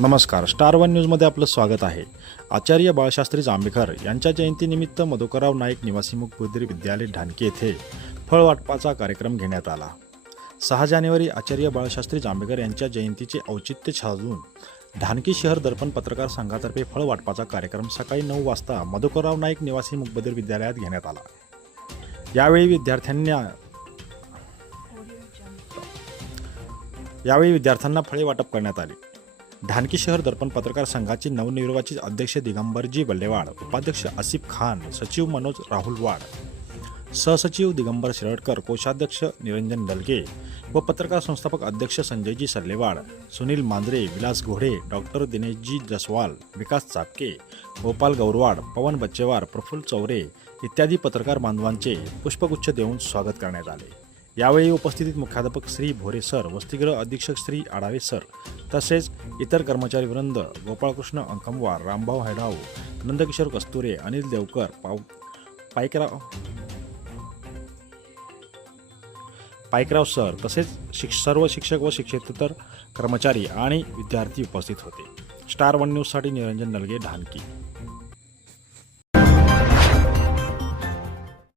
नमस्कार star one न्यूजमध्ये आपलं स्वागत आहे. आचार्य बाळशास्त्री जांभेकर यांच्या जयंतीनिमित्त मधुकरराव नाईक निवासी मुखबुद्री विद्यालय ढानके येथे फळ वाटपाचा कार्यक्रम घेण्यात आला. सहा जानेवारी आचार्य बाळशास्त्री जांभेकर यांच्या जयंतीचे औचित्य साधून ढानकी शहर दर्पण पत्रकार संघातर्फे फळ वाटपाचा कार्यक्रम सकाळी नऊ वाजता मधुकरराव नाईक निवासी मुखबधीर विद्यालयात घेण्यात आला. यावेळी विद्यार्थ्यांना यावेळी विद्यार्थ्यांना फळे वाटप करण्यात आले. ढानकी शहर दर्पण पत्रकार संघाचे नवनिर्वाचित अध्यक्ष दिगंबरजी बल्लेवाड उपाध्यक्ष आसिफ खान सचिव मनोज राहुल वाड सहसचिव दिगंबर शिरडकर कोषाध्यक्ष निरंजन दलगे व पत्रकार संस्थापक अध्यक्ष संजयजी सल्लेवाड सुनील मांजरे विलास घोडे डॉक्टर दिनेशजी जसवाल विकास चापके गोपाल गौरवाड पवन बच्चेवार प्रफुल्ल चौरे इत्यादी पत्रकार बांधवांचे पुष्पगुच्छ देऊन स्वागत करण्यात आले. यावेळी उपस्थितीत मुख्याध्यापक श्री भोरे सर वसतिगृह अधीक्षक श्री आडावे सर तसेच इतर कर्मचारी वृंद गोपाळकृष्ण अंकमवार रामभाऊ हैडाव नंदकिशोर कस्तुरे अनिल देवकर पाव पायकराव पायकराव सर तसेच शिक्ष सर्व शिक्षक व शिक्षकेतर कर्मचारी आणि विद्यार्थी उपस्थित होते. स्टार वन न्यूजसाठी निरंजन नलगे ढानकी.